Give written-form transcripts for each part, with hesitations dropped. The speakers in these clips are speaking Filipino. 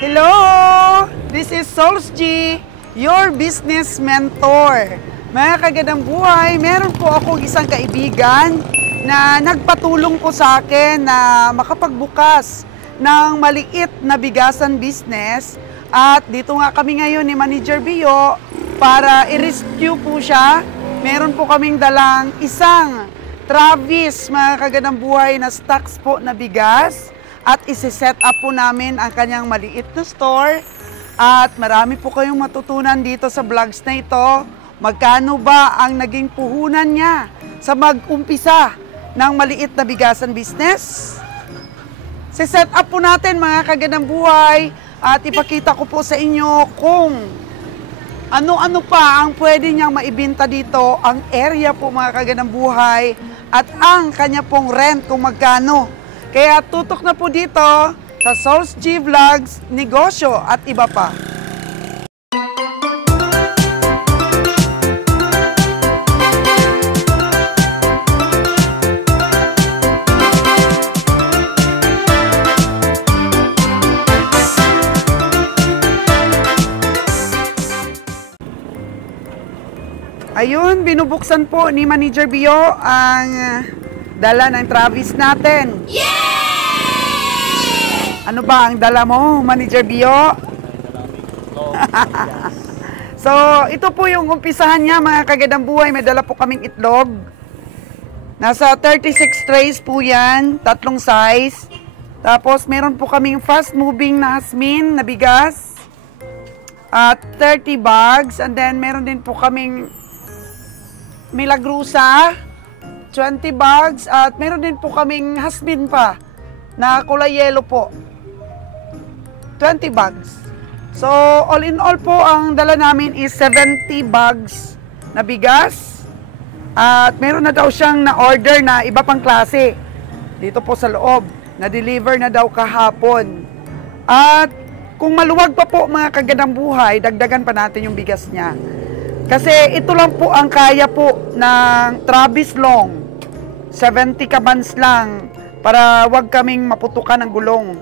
Hello! This is Souls G, your business mentor. Mga kagandang buhay, meron po akong isang kaibigan na nagpatulong po sa akin na makapagbukas ng maliit na bigasan business. At dito nga kami ngayon ni Manager Bio para i-rescue po siya. Meron po kaming dalang isang Travis, mga kagandang buhay, na stocks po na bigas. At isi-set up po namin ang kanyang maliit na store. At marami po kayong matutunan dito sa vlogs na ito. Magkano ba ang naging puhunan niya sa mag-umpisa ng maliit na bigasan business? Si-set up po natin, mga kagandang buhay, at ipakita ko po sa inyo kung ano-ano pa ang pwede niyang maibinta dito, ang area po, mga kagandang buhay, at ang kanya pong rent kung magkano. Kaya tutok na po dito sa Souls G Vlogs, negosyo at iba pa. Ayun, binubuksan po ni Manager Bio ang dala ng Travis natin. Yay! Ano ba ang dala mo, Manager Bio? So, ito po yung umpisahan niya, mga kagandang buhay. May dala po kaming itlog. Nasa 36 trays po yan, 3 size. Tapos, meron po kaming fast-moving na hasmin na bigas. At 30 bags. And then, meron din po kaming milagrusa, 20 bags, at meron din po kaming hasmin pa na kulay yellow po, 20 bags. So, all in all po, ang dala namin is 70 bags na bigas. At meron na daw siyang na-order na iba pang klase dito po sa loob. Na-deliver na daw kahapon. At kung maluwag pa po, mga kagandang buhay, dagdagan pa natin yung bigas niya. Kasi ito lang po ang kaya po ng Travis Long. 70 kabans lang para wag kaming maputukan ng gulong.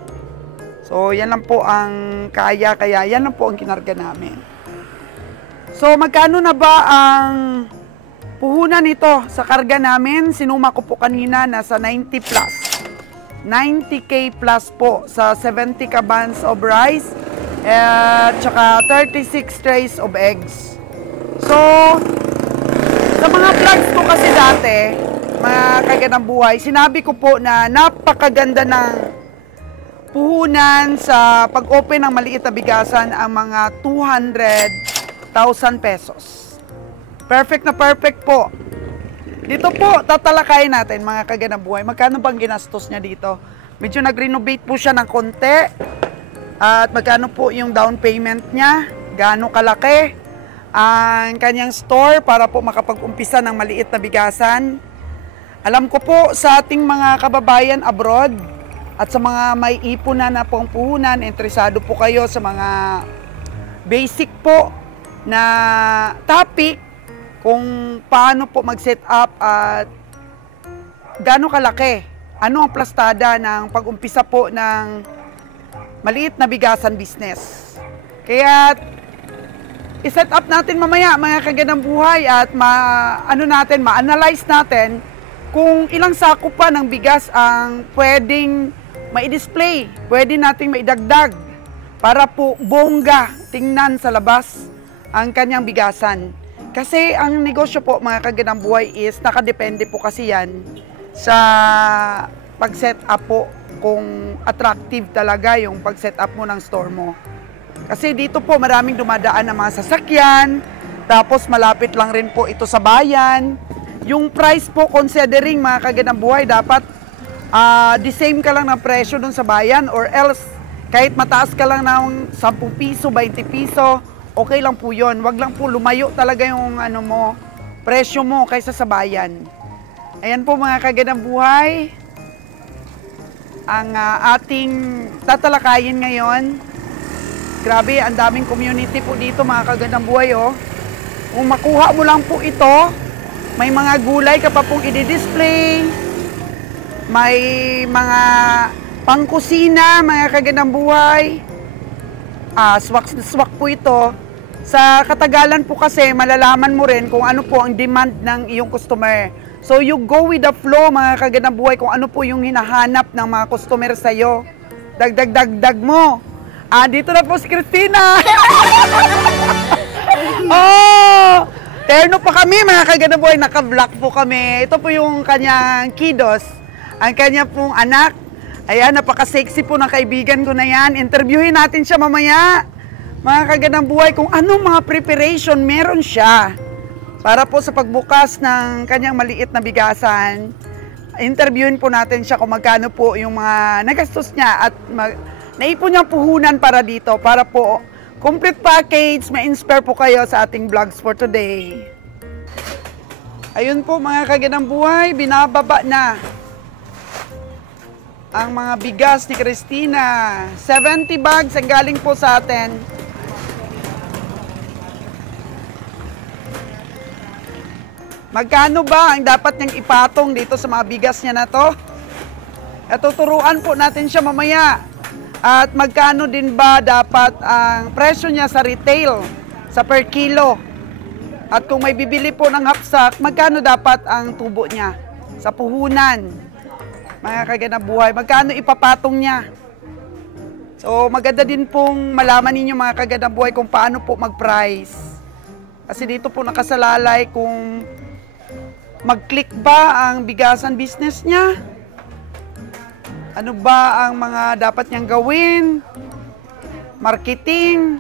So, yan lang po ang kaya yan lang po ang kinarga namin. So, magkano na ba ang puhunan nito sa karga namin? Sinuma ko po kanina, nasa 90 plus. 90K plus po sa 70 kabans of rice at saka 36 trays of eggs. So, sa mga vlogs ko kasi dati, mga kagandang buhay, sinabi ko po na napakaganda ng puhunan sa pag-open ng maliit na bigasan ang mga 200,000 pesos. Perfect na perfect po. Dito po, tatalakayin natin, mga kagandang buhay, magkano bang ginastos niya dito. Medyo nag-renovate po siya ng konti. At magkano po yung down payment niya, gaano kalaki ang kanyang store para po makapag-umpisa ng maliit na bigasan. Alam ko po sa ating mga kababayan abroad at sa mga may ipon na pong puhunan, interesado po kayo sa mga basic po na topic kung paano po mag-set up at gaano kalaki, ano ang plastada ng pag-umpisa po ng maliit na bigasan business. Kaya i-set up natin mamaya, mga kagandang buhay, at ma-analyze natin kung ilang sako pa ng bigas ang pwedeng ma-display, pwede nating maidagdag para po bongga tingnan sa labas ang kanyang bigasan. Kasi ang negosyo po, mga kagandang buhay, is nakadepende po kasi yan sa pag-set up po, kung attractive talaga yung pag-set up mo ng store mo. Kasi dito po maraming dumadaan ng mga sasakyan, tapos malapit lang rin po ito sa bayan. Yung price po, considering, mga kagandang buhay, dapat the same ka lang ng presyo dun sa bayan, or else kahit mataas ka lang ng 10 piso, 20 piso, okay lang po yun. Wag lang po lumayo talaga yung presyo mo kaysa sa bayan. Ayan po, mga kagandang buhay, ang ating tatalakayin ngayon. Grabe, ang daming community po dito, mga kagandang buhay, oh. Kung makuha mo lang po ito, may mga gulay ka pa pong i-display, may mga Pangkusina, mga kagandang buhay. Swak na swak po ito. Sa katagalan po kasi, malalaman mo rin kung ano po ang demand ng iyong customer. So, you go with the flow, mga kagandang buhay, kung ano po yung hinahanap ng mga customer sa'yo. Dagdag mo. Dito na po si Christina. Oh! Terno pa kami, mga kagandang buhay. Naka-vlog po kami. Ito po yung kanyang kiddos. Ang kanya pong anak. Ayan, napaka-sexy po ng kaibigan ko na yan. Interviewin natin siya mamaya. Mga kagandang buhay, kung anong mga preparation meron siya para po sa pagbukas ng kanyang maliit na bigasan. Interviewin po natin siya kung magkano po yung mga nagastos niya at naipon niyang puhunan para dito. Para po, complete package, ma-inspire po kayo sa ating vlogs for today. Ayun po mga kagandang buhay, binababa na ang mga bigas ni Christina. 70 bags ang galing po sa atin. Magkano ba ang dapat niyang ipatong dito sa mga bigas niya na to? At tuturuan po natin siya mamaya. At magkano din ba dapat ang presyo niya sa retail, sa per kilo? At kung may bibili po ng hapsak, magkano dapat ang tubo niya sa puhunan? Mga kagandang buhay, magkano ipapatong niya? So, maganda din pong malaman ninyo mga kagandang buhay kung paano po mag-price. Kasi dito po nakasalalay kung mag-click ba ang bigasan business niya? Ano ba ang mga dapat niyang gawin? Marketing?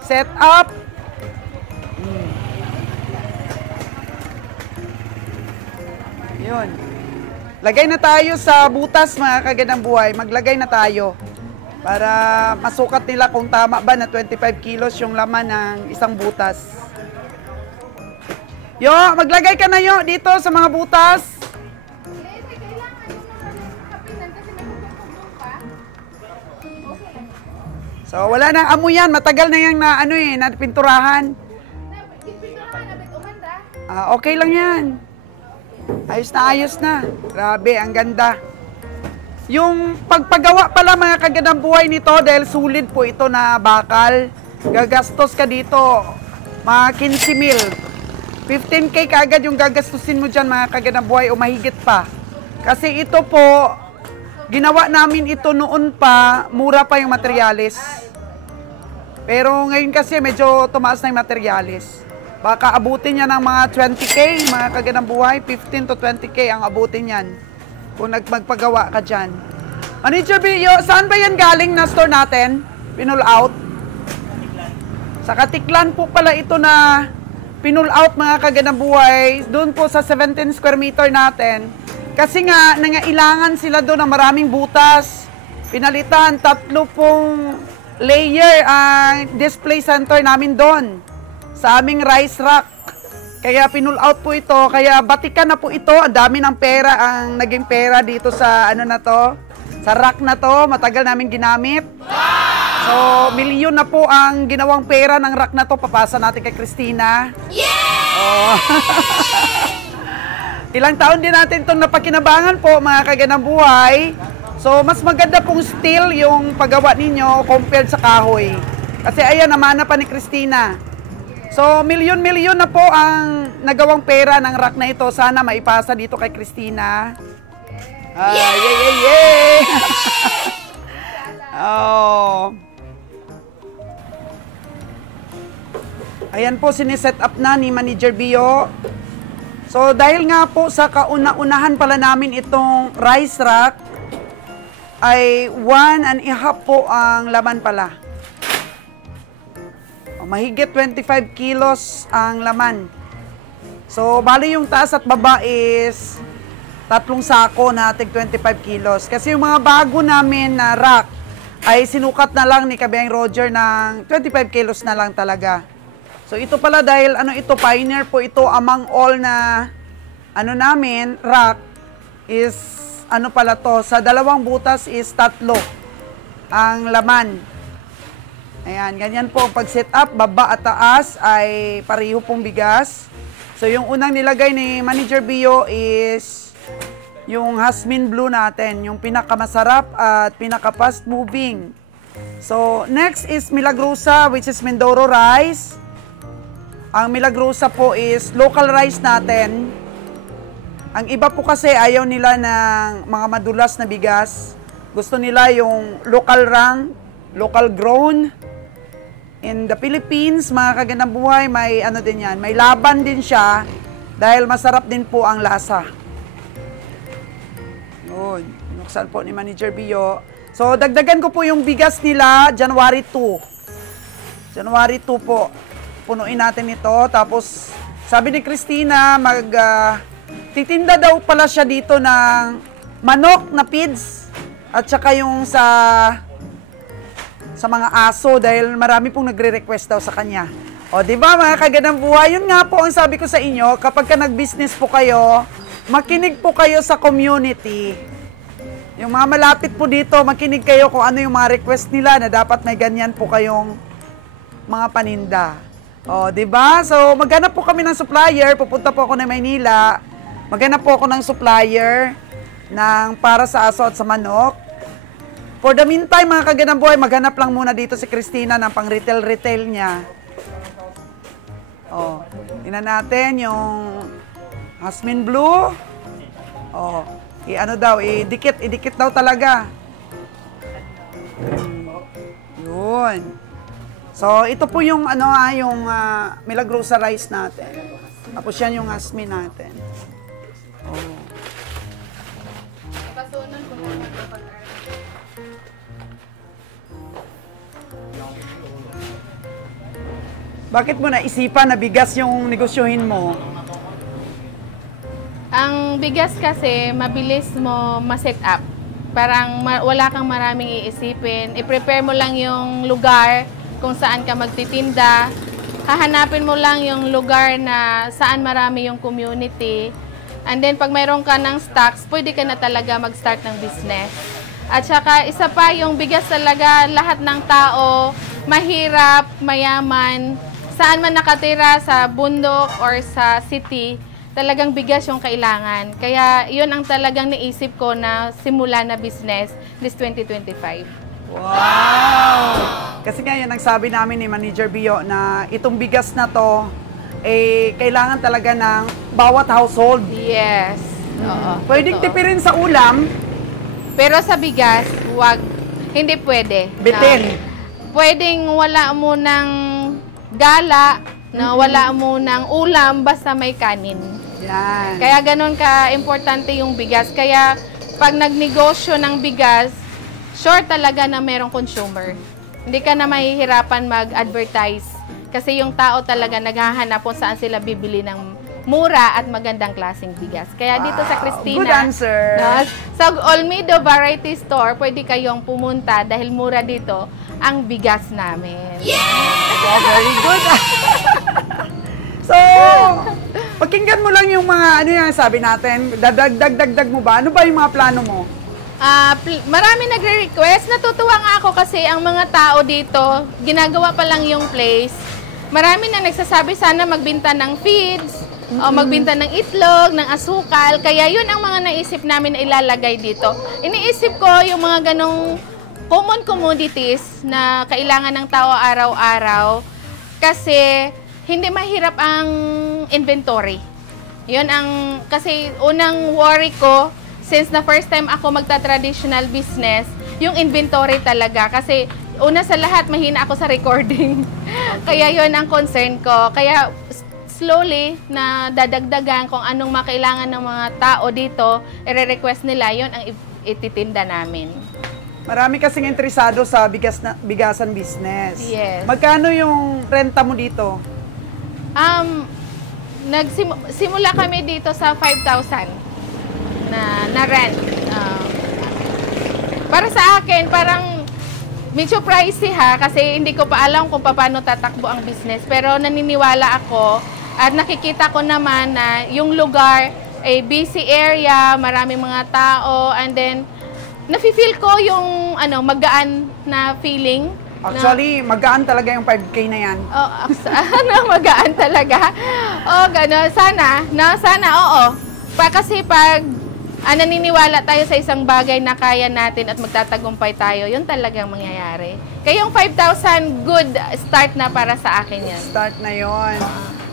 Set up? Yun. Lagay na tayo sa butas mga kagandang buhay. Maglagay na tayo para masukat nila kung tama ba na 25 kilos yung laman ng isang butas. Yo, maglagay ka na yo dito sa mga butas. So, wala nang amoy yan. Matagal na yung na pinturahan. Okay lang yan. Ayos na. Grabe, ang ganda. Yung pagpagawa pala mga kagandang buhay nito, dahil sulit po ito na bakal, gagastos ka dito, mga 15 mil. 15K kaagad yung gagastusin mo dyan mga kagandang buhay o mahigit pa. Kasi ito po, ginawa namin ito noon pa, mura pa yung materyales. Pero ngayon kasi medyo tumaas na yung materyales. Baka abutin niya ng mga 20K, mga kagandang buhay, 15 to 20K ang abutin yan. Kung magpagawa ka dyan. Manager Bio, saan ba yan galing na store natin? Pinull out? Sa Katiklan po pala ito na pinull out mga kagandang buhay. Doon po sa 17 square meter natin. Kasi nga, nangailangan sila doon ng maraming butas. Pinalitan, 3 pong layer ang display center namin doon. Sa aming rice rack. Kaya pinull out po ito. Kaya batikan na po ito. Ang dami ng pera ang naging pera dito sa ano na to. Sa rack na to. Matagal namin ginamit. So, milyon na po ang ginawang pera ng rack na to. Papasa natin kay Christina. Yeah! Oh. Ilang taon din natin itong napakinabangan po mga kagandang buhay. So, mas maganda pong steel yung paggawa ninyo compared sa kahoy. Kasi ayan, namana pa ni Christina. So, milyon-milyon na po ang nagawang pera ng rack na ito. Sana maipasa dito kay Christina. Yay! Oh. Ayan po, siniset up na ni Manager Bio. So, dahil nga po sa kauna-unahan pala namin itong rice rack, ay 1.5 po ang laman pala. Mahigit 25 kilos ang laman. So, bali yung taas at baba is 3 sako na tig 25 kilos. Kasi yung mga bago namin na rack ay sinukat na lang ni Kabiang Roger ng 25 kilos na lang talaga. So, ito pala dahil ito, pioneer po ito among all na namin, rack is pala to. Sa 2 butas is 3 ang laman. Ayan, ganyan po ang pag-set up, baba at taas ay pareho pong bigas. So, yung unang nilagay ni Manager Bio is yung Jasmine Blue natin, yung pinakamasarap at pinaka-fast moving. So, next is Milagrosa, which is Mindoro rice. Ang Milagrosa po is local rice natin. Ang iba po kasi ayaw nila ng mga madulas na bigas. Gusto nila yung local rang, local grown. In the Philippines, mga kagandang buhay, may ano din yan, may laban din siya dahil masarap din po ang lasa. Yun, nuksan po ni Manager Bio. So, dagdagan ko po yung bigas nila, January 2. January 2 po. Punuin natin ito. Tapos, sabi ni Christina, titinda daw pala siya dito ng manok na feeds at saka yung sa mga aso dahil marami pong nagre-request daw sa kanya. O, di ba mga kagandang buhay? Yun nga po ang sabi ko sa inyo, kapag ka nag-business po kayo, makinig po kayo sa community. Yung mga malapit po dito, makinig kayo kung ano yung mga request nila na dapat may ganyan po kayong mga paninda. O, di ba? So, maghanap po kami ng supplier. Pupunta po ako na Maynila. Maghanap po ako ng supplier para sa aso at sa manok. For the meantime, mga kagandang buhay, maghanap lang muna dito si Christina ng pang-retail niya. O, tingnan natin yung Jasmine Blue. O, idikit daw talaga. Yun. So, ito po yung Milagrosa rice natin. Tapos yan yung Jasmine natin. Oh. Bakit mo naisipan na bigas yung negosyohin mo? Ang bigas kasi, mabilis mo ma-set up. Parang wala kang maraming iisipin. I-prepare mo lang yung lugar kung saan ka magtitinda. Hahanapin mo lang yung lugar na saan marami yung community. And then, pag mayroon ka ng stocks, pwede ka na talaga mag-start ng business. At saka, isa pa, yung bigas talaga, lahat ng tao, mahirap, mayaman, saan man nakatira, sa bundok or sa city, talagang bigas yung kailangan. Kaya yun ang talagang naisip ko na simula na business this 2025. Wow! Kasi nga yan ang sabi namin ni Manager Bio na itong bigas na to, kailangan talaga ng bawat household. Yes. Oo. Pwedeng tipirin sa ulam. Pero sa bigas, hindi pwede. Bitin. Pwedeng wala mo ng gala, na wala mo ng ulam, basta may kanin. Yan. Kaya ganun ka-importante yung bigas. Kaya pag nagnegosyo ng bigas, sure talaga na merong consumer. Hindi ka na mahihirapan mag-advertise. Kasi yung tao talaga naghahanap kung saan sila bibili ng mura at magandang klaseng bigas. Kaya dito sa Christina, good answer. Sa Olmedo Variety Store, pwede kayong pumunta dahil mura dito ang bigas namin. Yeah! Very good. So, pakinggan mo lang yung mga, yung sabi natin, dagdag mo ba? Ano ba yung mga plano mo? Marami nagre-request. Natutuwa nga ako kasi ang mga tao dito, ginagawa pa lang yung place. Marami na nagsasabi sana magbenta ng feeds, o magbenta ng itlog, ng asukal. Kaya yun ang mga naisip namin na ilalagay dito. Iniisip ko yung mga ganong common commodities na kailangan ng tao araw-araw kasi hindi mahirap ang inventory. Yun ang, kasi unang worry ko, since na first time ako magta-traditional business, yung inventory talaga. Kasi una sa lahat, mahina ako sa recording. Kaya yun ang concern ko. Kaya slowly na dadagdagan kung anong makailangan ng mga tao dito, i-request nila, yun ang ititinda namin. Marami kasing interesado sa bigasan business. Yes. Magkano yung renta mo dito? Simula kami dito sa 5,000 na rent. Para sa akin, parang medyo pricey kasi hindi ko pa alam kung paano tatakbo ang business. Pero naniniwala ako at nakikita ko naman na yung lugar ay busy area, maraming mga tao, and then nafe-feel ko yung magaan na feeling. Actually, magaan talaga yung 5K na yan. Magaan talaga. Gano'n. Sana, oo. Kasi pag naniniwala tayo sa isang bagay na kaya natin at magtatagumpay tayo, yun talagang mangyayari. Kaya yung 5,000, good start na para sa akin yan. Start na yon.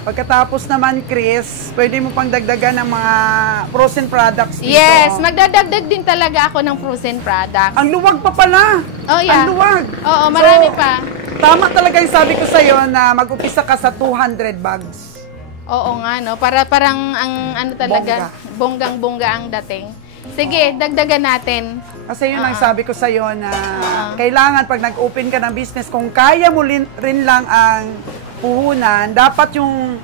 Pagkatapos naman, Chris, pwede mo pang dagdagan ng mga frozen products dito. Yes, magdadagdag din talaga ako ng frozen products. Ang luwag pa pala. Oh, yeah. Ang luwag. Oo, marami So, pa. Tama talaga yung sabi ko sa'yo na mag-upisa ka sa 200 bags. Oo nga, no? Parang ang ano talaga, bonggang-bongga ang dating. Sige, dagdagan natin. Kasi yun ang sabi ko sa'yo na kailangan pag nag-open ka ng business, kung kaya mo rin lang ang puhunan, dapat yung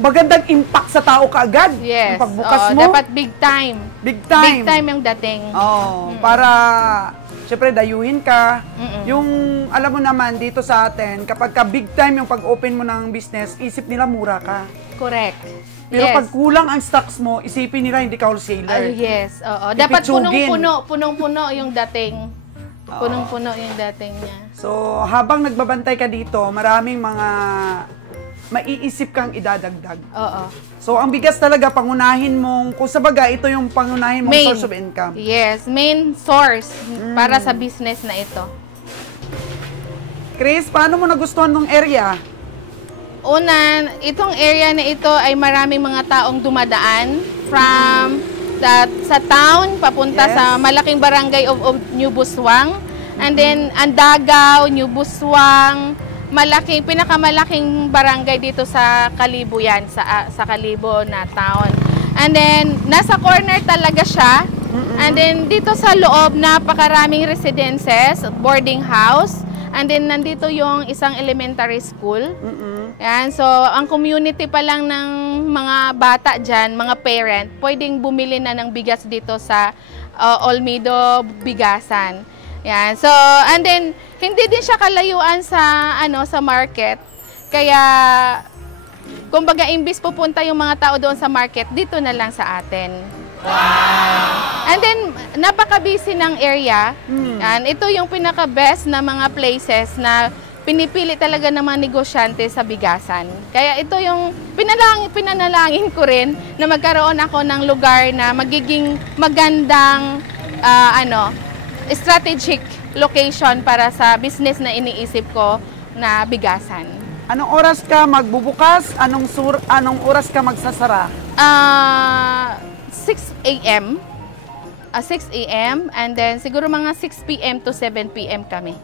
magandang impact sa tao kaagad. Yes. Yung pagbukas mo. Dapat big time. Big time. Big time yung dating. Para, syempre, dayuhin ka. Yung, alam mo naman, dito sa atin, kapag ka big time yung pag-open mo ng business, isip nila mura ka. Correct. Pero yes. pag kulang ang stocks mo, isipin nila hindi ka wholesaler. Yes. Oo. Dapat Pipitsugin. punong-puno yung dating. Punong-puno yung dating niya. So, habang nagbabantay ka dito, maraming mga maiisip kang idadagdag. Oo. So, ang bigas talaga, pangunahin mong, kung sa baga, ito yung pangunahin mong source of income. Yes, main source para sa business na ito. Chris, paano mo nagustuhan ng area? Una, itong area na ito ay maraming mga taong dumadaan from sa town papunta sa malaking barangay of New Buswang. And then, Andagaw, New Buswang, pinakamalaking barangay dito sa Kalibo yan, sa Kalibo na town. And then, nasa corner talaga siya. And then, dito sa loob, napakaraming residences, boarding house. And then, nandito yung isang elementary school. Yan, so, ang community pa lang ng mga bata dyan, mga parent, pwedeng bumili na ng bigas dito sa Olmedo Bigasan. Yan, so, and then, hindi din siya kalayuan sa, sa market. Kaya, kumbaga, imbis pupunta yung mga tao doon sa market, dito na lang sa atin. Wow! And then, napaka-busy ng area. Yan, ito yung pinaka-best na mga places na pinipili talaga ng mga negosyante sa bigasan. Kaya ito yung pinanalangin ko rin na magkaroon ako ng lugar na magiging magandang strategic location para sa business na iniisip ko na bigasan. Anong oras ka magbubukas? Anong oras ka magsasara? 6 a.m. 6 a.m. and then siguro mga 6 p.m. to 7 p.m. kami.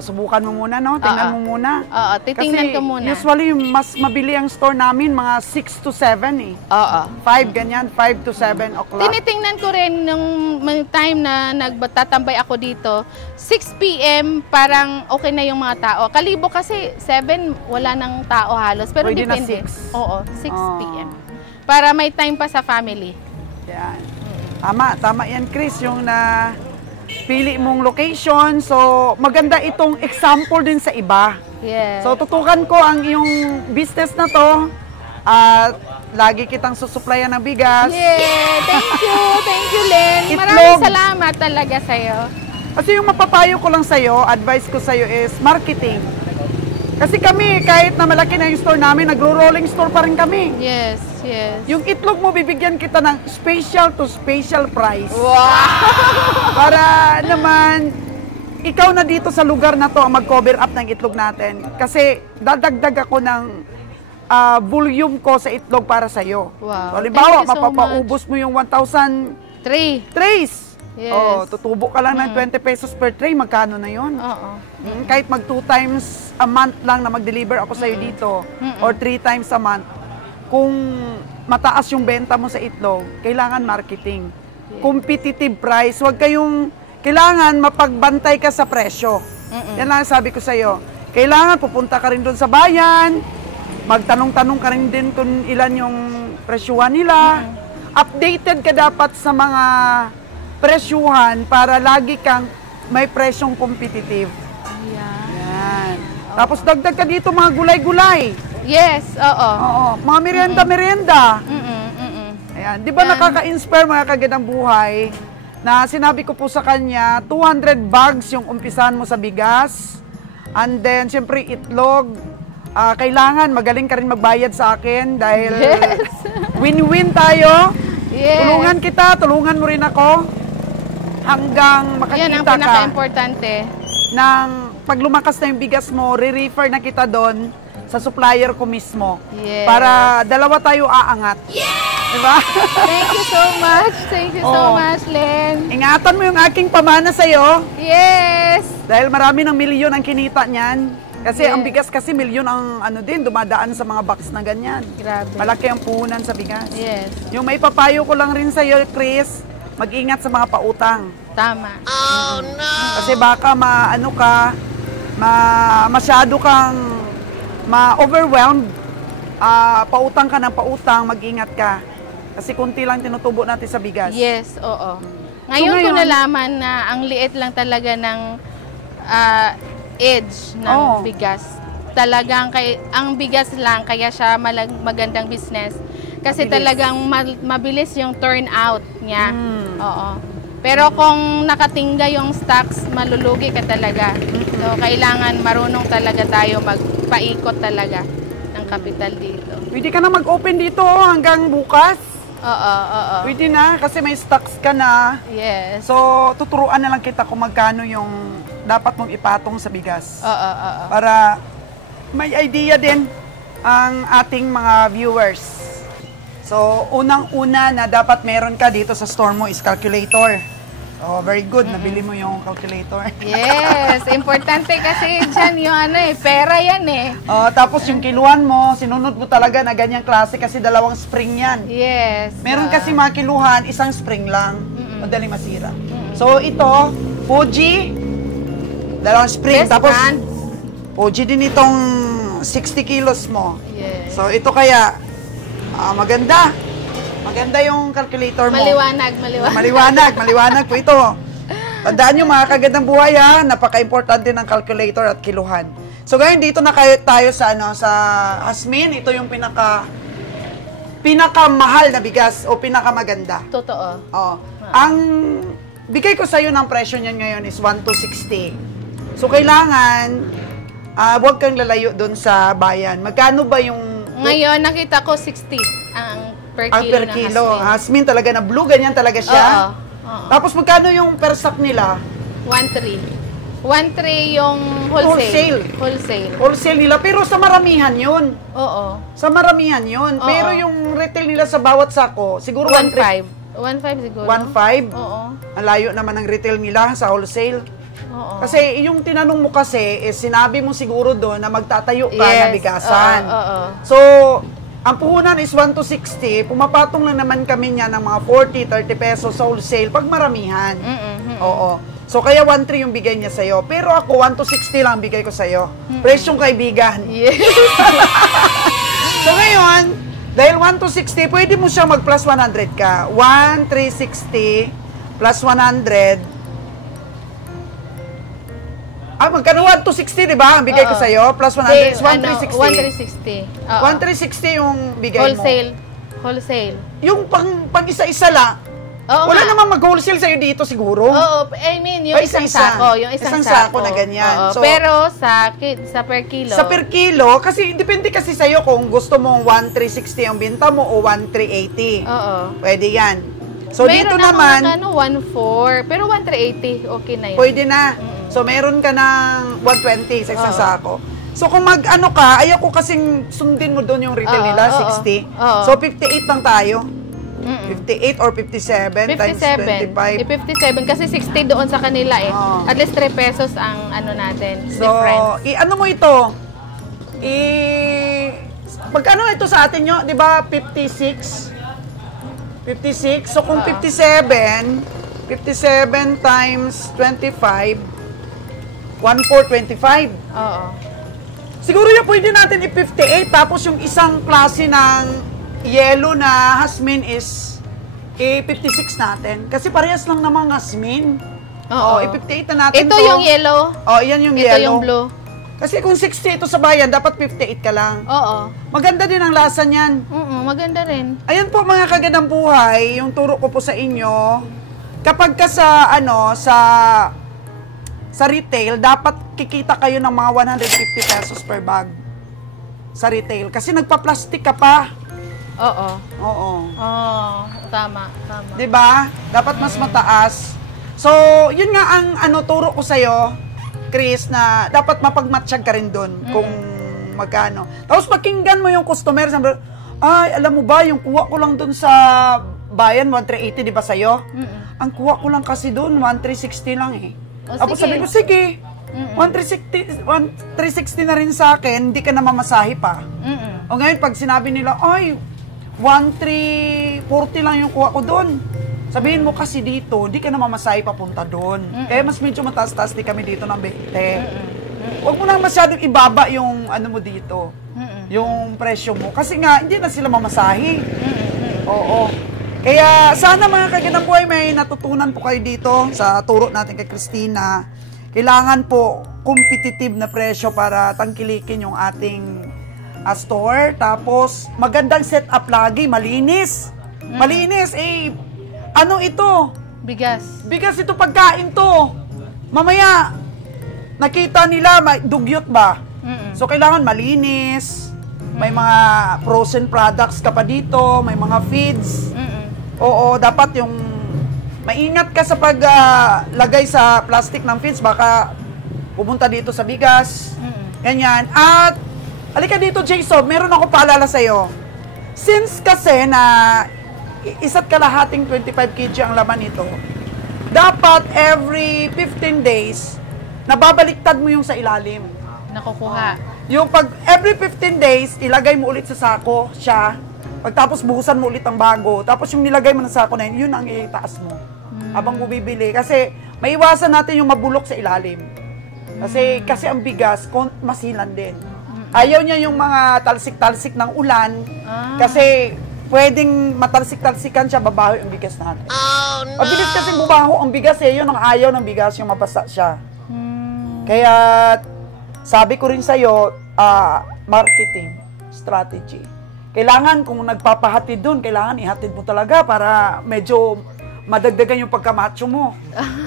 Subukan mo muna, no? Tingnan mo muna. Oo, titingnan ko muna. Kasi usually, mas mabili ang store namin, mga 6 to 7 eh. Oo. 5, ganyan, 5 to 7 o'clock. Tinitingnan ko rin nung time na nagtatambay ako dito, 6 p.m. parang okay na yung mga tao. Kalibo kasi 7, wala nang tao halos. Pero pwede depende. na 6. Oo, 6 p.m. Para may time pa sa family. Yan. Tama yan, Chris, yung pili mong location. So, maganda itong example din sa iba. Yes. So, tutukan ko ang iyong business na to at lagi kitang susuplayan ng bigas. Yeah! Thank you, Len. Itlog. Maraming salamat talaga sa'yo. Kasi yung mapapayo ko lang sa'yo, advice ko sa'yo is marketing. Kasi kami, kahit na malaki na yung store namin, nagro-rolling store pa rin kami. Yes, yes. Yung itlog mo, bibigyan kita ng special to special price. Wow! Para naman, ikaw na dito sa lugar na to ang mag-cover up ng itlog natin. Kasi dadagdag ako ng volume ko sa itlog para sa'yo. Wow. So, halimbawa, Thank you so mapapaubos mo yung 1,000 trays. Yes. Tutubo ka lang ng 20 pesos per tray, magkano na yun? Oo. Kahit mag 2 times a month lang na mag-deliver ako sa'yo dito, or 3 times a month, kung mataas yung benta mo sa itlog, kailangan marketing. Competitive price. Huwag kailangan mapagbantay ka sa presyo. Yan lang sabi ko sa'yo. Kailangan pupunta ka rin doon sa bayan, magtanong-tanong ka rin din kung ilan yung presyuhan nila. Updated ka dapat sa mga presyuhan para lagi kang may presyong competitive. Yan. Tapos dagdag ka dito mga gulay-gulay. Yes, oo. Oo, mga merienda-merienda. Ayan, di ba nakaka-inspire mga kagandang buhay na sinabi ko po sa kanya, 200 bags yung umpisahan mo sa bigas. And then, syempre, itlog. Kailangan magaling ka rin magbayad sa akin dahil win-win tayo. Yes. Tulungan kita, tulungan mo rin ako hanggang Yan ang makakita ka pinaka-importante. ng pag lumakas na yung bigas mo, re-refer na kita doon sa supplier ko mismo. Yes. Para dalawa tayo aangat. Diba? Thank you so much. Thank you so Oh. much, Len. Ingatan mo yung aking pamana sa'yo. Yes. Dahil marami ng milyon ang kinita niyan. Kasi Yes. ang bigas kasi milyon ang dumadaan sa mga box na ganyan. Grabe. Malaki ang puhunan sa bigas. Yes. Yung may papayo ko lang rin sa'yo, Chris, mag-ingat sa mga pautang. Tama. Kasi baka masyado kang ma-overwhelmed. Pautang ka ng pautang, mag-ingat ka. Kasi kunti lang tinutubo natin sa bigas. Yes, oo. Ngayon ko ngayon- nalaman na ang liit lang talaga ng edge ng Oo. bigas. Talagang ang bigas lang kaya siya magandang business. Kasi Mabilis. talagang mabilis yung turnout niya. Mm. Oo. Pero kung nakatingga yung stocks, malulugi ka talaga. So, kailangan marunong talaga tayo magpaikot talaga ng kapital dito. Pwede ka na mag-open dito hanggang bukas. Oo. Pwede na kasi may stocks ka na. Yes. So, tuturuan na lang kita kung magkano yung dapat mong ipatong sa bigas. Oo. Para may idea din ang ating mga viewers. So, unang-una na dapat meron ka dito sa store mo is calculator. So, very good. Nabili mo yung calculator. Yes, importante kasi dyan yung pera yan eh. Tapos yung kiluan mo, sinunod mo talaga na ganyang klase kasi dalawang spring yan. Yes. Meron kasi mga kiluhan, isang spring lang. Madaling masira. So, ito, Fuji, dalawang spring. Best Tapos, brand. Fuji din itong 60 kilos mo. Yes. So, ito kaya, maganda. Maganda yung calculator mo. Maliwanag. Maliwanag po ito. Tandaan nyo mga kagandang buhay napaka-importante ng calculator at kiluhan. So ngayon dito na tayo sa sa Hasmin, ito yung pinakamahal na bigas o pinakamaganda. Totoo. Ang bigay ko sa iyo ng presyo niyan ngayon is 1,260. So kailangan huwag kang lalayo doon sa bayan. Magkano ba yung Ngayon, nakita ko 60 ang per ang kilo per ng kilo? Hasmin. Hasmin talaga na blue, ganyan talaga siya. Oo. Tapos magkano yung per sack nila? 1.3. 1.3 yung wholesale. Wholesale nila, pero sa maramihan yun. Oo. Sa maramihan yun. Oo. Pero yung retail nila sa bawat sako, siguro 1.5. 1.5 siguro. 1.5? Oo. Ang layo naman ng retail nila sa wholesale. Oo. Kasi yung tinanong mo kasi, is sinabi mo siguro doon na magtatayo ka na bigasan. Oo. So, ang puhunan is 1,260. Pumapatong lang naman kami niya ng mga 40, 30 pesos sa wholesale pag maramihan. Oo. So, kaya 1,300 yung bigay niya sa'yo. Pero ako, 1,260 lang bigay ko sa'yo. Presyong kaibigan. Yes. So, ngayon, dahil 1,260, pwede mo siya mag-plus 100 ka. 1,360 plus 100. Magkano 1,260, di ba? Ang bigay ko sa'yo. Plus 100 is 1,360. 1,360. 1,360 yung bigay Wholesale. Yung pang isa-isa lang, Oo wala nga. namang mag-wholesale sa'yo dito siguro. Oo, I mean, yung isang sako. Yung isang sako na ganyan. Oo, So, pero sa per kilo. sa per kilo, kasi depende kasi sa'yo kung gusto mong 1,360 ang binta mo o 1,380. Oo. Pwede yan. So, dito naman, 1,400. Pero 1,380, okay na yun. pwede na. So, meron ka ng 120 sa isang Oo. sako. So, kung mag-ano ka, ayaw ko kasing sundin mo doon yung retail Oo, nila, oo. 60. Oo. So, 58 lang tayo. 58 or 57 times 57. 25. 57 kasi 60 doon sa kanila eh. Oo. At least 3 pesos ang ano natin, So, difference. ano mo ito? Magkano ito sa atin nyo? Di ba 56? 56? So, kung 57 times 25, 1,425. Oo. Siguro yung pwede natin i-58, tapos yung isang klase ng yellow na Hasmin is i-56 natin. Kasi parehas lang namang Hasmin. Oo. I-58 na natin Ito to. yung yellow. Yan yung Ito yellow. yung blue. Kasi kung 60 ito sa bayan, dapat 58 ka lang. Oo. Maganda din ang lasa niyan. Maganda rin. Ayan po mga kagandang buhay, yung turo ko po sa inyo. Kapag ka sa retail, dapat kikita kayo ng mga 150 pesos per bag sa retail. Kasi nagpa-plastic ka pa. Oo. Oo. Oh. tama. 'Di ba? Dapat mas mataas. So, yun nga ang turo ko sa'yo, Chris, na dapat mapagmatsyag ka rin doon kung magkano. Tapos pakinggan mo yung customer, sabi, ay, alam mo ba, yung kuha ko lang doon sa bayan, 1,380, di ba sa'yo? Ang kuha ko lang kasi doon, 1,360 lang eh. Tapos sabi ko, sige, 1,360 na rin sa akin, hindi ka na mamasahe pa. O ngayon, pag sinabi nila, ay, 1,340 lang yung kuha ko doon. Sabihin mo kasi dito, di ka na mamasahe papunta doon. Kaya mas medyo mataas-taas di kami dito ng 20. Huwag mo na masyadong ibaba yung mo dito. Yung presyo mo. Kasi nga, hindi na sila mamasahe. Oo. Kaya sana mga kaganang buhay, may natutunan po kayo dito sa turo natin kay Christina. Kailangan po competitive na presyo para tangkilikin yung ating store. Tapos, magandang setup lagi, malinis. Malinis, ano ito? Bigas. Bigas ito, pagkain to. Mamaya, nakita nila, dugyot ba? So, kailangan malinis. May mga frozen products ka pa dito. May mga feeds. Oo, dapat yung maingat ka sa paglagay sa plastic ng feeds. Baka pumunta dito sa bigas. Ganyan. At, halika dito, Jason. Meron ako paalala sa'yo. Since kasi na isa't kalahating 25 kg ang laman nito, dapat every 15 days, nababaliktad mo yung sa ilalim. Nakukuha. Yung pag every 15 days, ilagay mo ulit sa sako siya. Pagtapos buhusan mo ulit ang bago. Tapos yung nilagay mo ng sako na yun ang itaas mo. Habang bumibili. Kasi maiwasan natin yung mabulok sa ilalim. Kasi ang bigas, masilan din. Ayaw niya yung mga talsik-talsik ng ulan. Kasi pwedeng matalsik-talsikan siya, babaho yung bigas natin. Oh, no! Mabilis kasi bumaho ang bigas yun ang ayaw ng bigas, yung mabasa siya. Kaya, sabi ko rin sa'yo, marketing strategy. Kailangan, kung nagpapahatid doon, kailangan ihatid mo talaga para medyo madagdagan yung pagkamacho mo.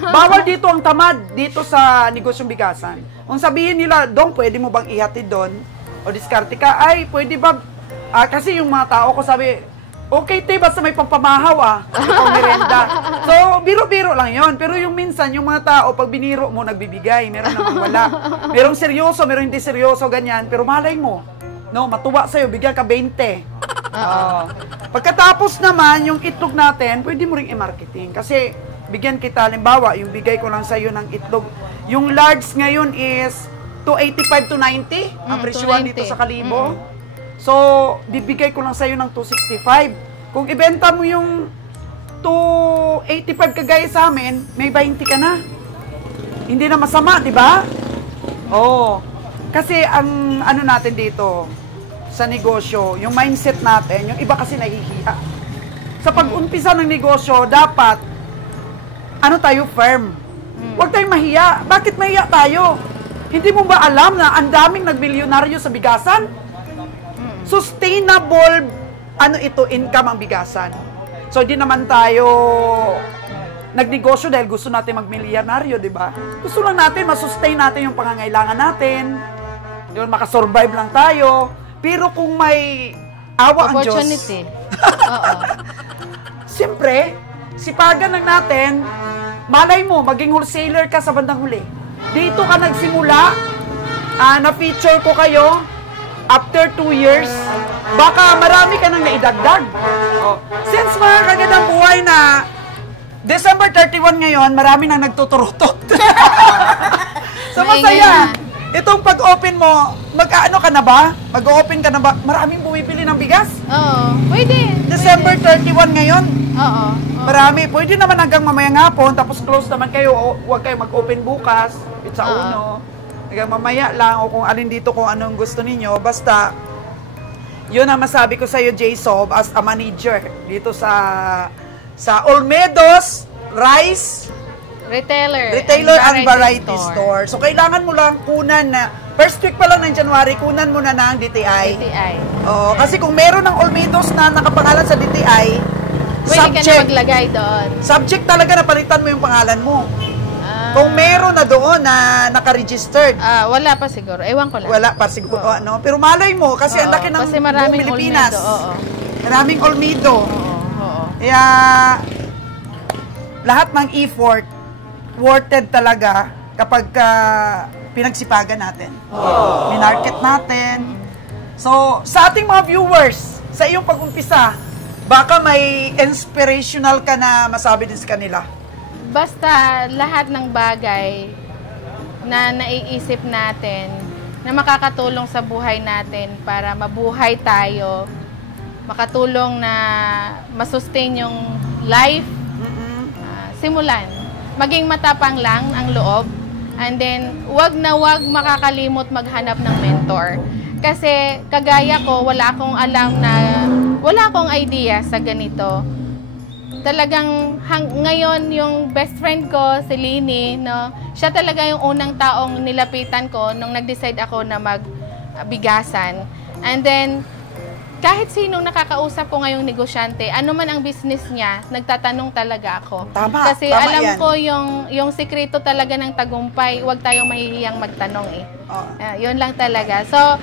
Bawal dito ang tamad, dito sa negosyong bigasan. Kung sabihin nila, Dong, pwede mo bang ihatid doon? O diskarte ka, ay, pwede ba? Kasi yung mga tao ko sabi, okay, basta may pampamahaw pang merenda. So, biro-biro lang yon. Pero yung minsan, yung mga tao, pag biniro mo, nagbibigay. Meron naman wala. Merong seryoso, merong hindi seryoso, ganyan. Pero malay mo, matuwa sa'yo, bigyan ka 20. Pagkatapos naman, yung itlog natin, pwede mo ring i-marketing. Kasi, bigyan kita, halimbawa, yung bigay ko lang sa'yo ng itlog. Yung large ngayon is 285 to 90, ang presyuan dito sa Kalibo. So, bibigay ko lang sa'yo ng 265. Kung ibenta mo yung 285 kagaya sa amin, may 20 ka na. Hindi na masama, di ba? Oo. Kasi ang natin dito sa negosyo, yung mindset natin, yung iba kasi nahihiya. Sa pag-umpisa ng negosyo, dapat tayo firm. Huwag tayong mahiya. Bakit mahiya tayo? Hindi mo ba alam na ang daming nagmilyonaryo sa bigasan? Sustainable, income ang bigasan. So, di naman tayo nagnegosyo dahil gusto natin magmilyonaryo, di ba? Gusto lang natin, masustain natin yung pangangailangan natin. Yun, makasurvive lang tayo. Pero kung may awa ang Diyos. Opportunity. Oo. Siyempre, sipagan lang natin, malay mo, maging wholesaler ka sa bandang huli. Dito ka nagsimula, na-feature ko kayo, after 2 years, baka marami ka nang naidagdag. Since mga kagandang buhay na December 31 ngayon, marami nang nagtuturutot. So, masaya. Itong pag-open mo, mag-ano ka na ba? Mag-open ka na ba? Maraming bumibili ng bigas? Oo. Pwede. December 31 ngayon? Oo. Marami. Pwede naman hanggang mamayang hapon, tapos close naman kayo. Huwag kayo mag-open bukas. Pizza uno. Hanggang mamaya lang, o kung alin dito, kung anong gusto ninyo. Basta, yun ang masabi ko sa'yo, J-Sob, as a manager dito sa Olmedos Rice Retailer and Variety Store. So, kailangan mo lang kunan na, first week pa lang ng January, kunan mo na ng DTI. Oo, kasi kung meron ng Olmedos na nakapangalan sa DTI, pwede ka na maglagay doon. Subject talaga na palitan mo yung pangalan mo. Kung meron na doon na naka-registered. Wala pa siguro. Ewan ko lang. Wala pa siguro, Pero malay mo, kasi ang laki ng buong Pilipinas. Olmedo, Maraming Olmedo. Kaya, lahat ng effort, worth it talaga kapag pinagsipagan natin. Minarket natin. So, sa ating mga viewers, sa iyong pag-umpisa, baka may inspirational ka na masabi din sa kanila. Basta lahat ng bagay na naiisip natin na makakatulong sa buhay natin para mabuhay tayo, makatulong na masustain yung life, simulan. Maging matapang lang ang loob, and then wag na wag makakalimot maghanap ng mentor. Kasi kagaya ko, wala akong idea sa ganito. Talagang ngayon yung best friend ko, si Lini, no, siya talaga yung unang taong nilapitan ko nung nag-decide ako na magbigasan. And then, kahit sinong nakakausap ko ngayong negosyante, ano man ang business niya, nagtatanong talaga ako. Tama, kasi tama alam yan. ko yung sikreto talaga ng tagumpay, huwag tayong mahihiyang magtanong eh. Yun lang talaga. So,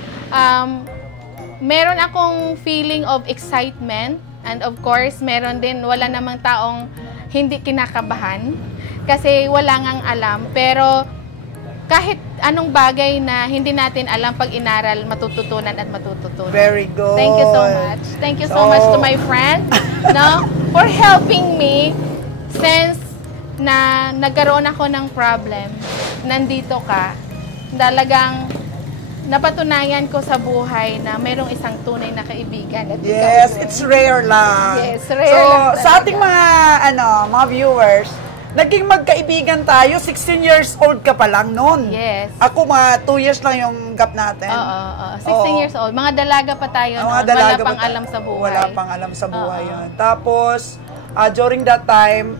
meron akong feeling of excitement. And of course, meron din, wala namang taong hindi kinakabahan kasi wala ngang alam. Pero kahit anong bagay na hindi natin alam pag inaral, matututunan at matututunan. Very good. Thank you so much. Thank you so much to my friend, no, for helping me since na nagkaroon ako ng problem. Nandito ka. Talagang napatunayan ko sa buhay na mayroong isang tunay na kaibigan. At Yes, ikaw, it's rare lang. Yes, rare so, lang sa ating mga viewers, naging magkaibigan tayo, 16 years old ka pa lang noon. Yes. Ako, mga 2 years lang yung gap natin. Oo, 16 years old. Mga dalaga pa tayo noon. Wala pang alam sa buhay. Wala pang alam sa buhay yun. Tapos, during that time,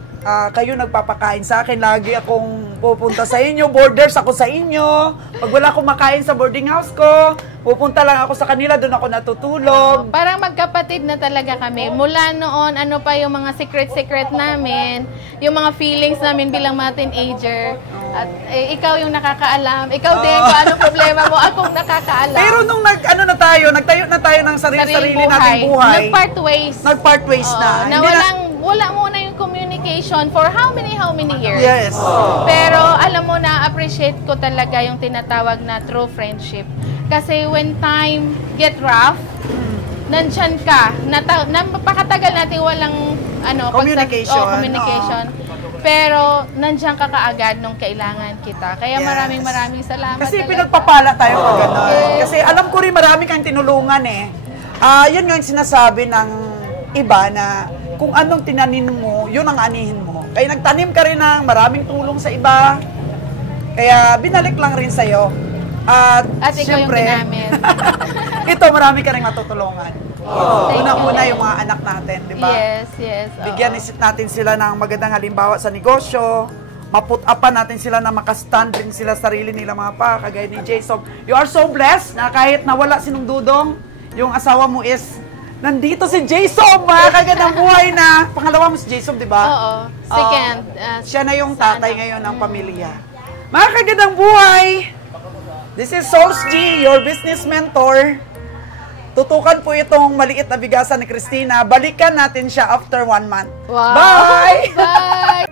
kayo nagpapakain sa akin. Lagi akong pupunta sa inyo. Borders ako sa inyo. Pag wala akong makain sa boarding house ko, pupunta lang ako sa kanila. Doon ako natutulog. Parang magkapatid na talaga kami. Mula noon, ano pa yung mga secret namin, yung mga feelings namin bilang mga teenager. At ikaw yung nakakaalam. Ikaw din, kung anong problema mo, akong nakakaalam. Pero nung nagtayo na tayo ng sarili nating buhay. Nag-part ways. Nag-part ways na. Na wala muna yung communication for how many years. Yes. Pero alam mo na, appreciate ko talaga yung tinatawag na true friendship. Kasi when time get rough, nandyan ka. Napakatagal natin walang communication. communication. Pero nandyan ka kaagad nung kailangan kita. Kaya maraming salamat. Kasi talaga. pinagpapala tayo pag gano'n. Yes. Kasi alam ko rin marami kang tinulungan eh. Yun nga yung sinasabi ng iba na kung anong tinanim mo, yun ang anihin mo. Kaya nagtanim ka rin ng maraming tulong sa iba. Kaya binalik lang rin sa'yo. At ikaw yung ginamit. Ito, marami ka rin matutulungan. Unang-una yung mga anak natin, di ba? Yes. Bigyan natin sila ng magandang halimbawa sa negosyo. Maput-upan natin sila na makastand rin sila sarili nila mga pa, kagaya ni Jason. You are so blessed na kahit nawala sinong dudong, yung asawa mo is nandito si Jason, mga kagandang buhay na. Pangalawa mo si Jason, di ba? Oo. Second. Siya na yung tatay ngayon ng pamilya. Mga kagandang buhay, this is Souls G, your business mentor. Tutukan po itong maliit na bigasan ni Christina. Balikan natin siya after 1 month. Wow. Bye! Bye!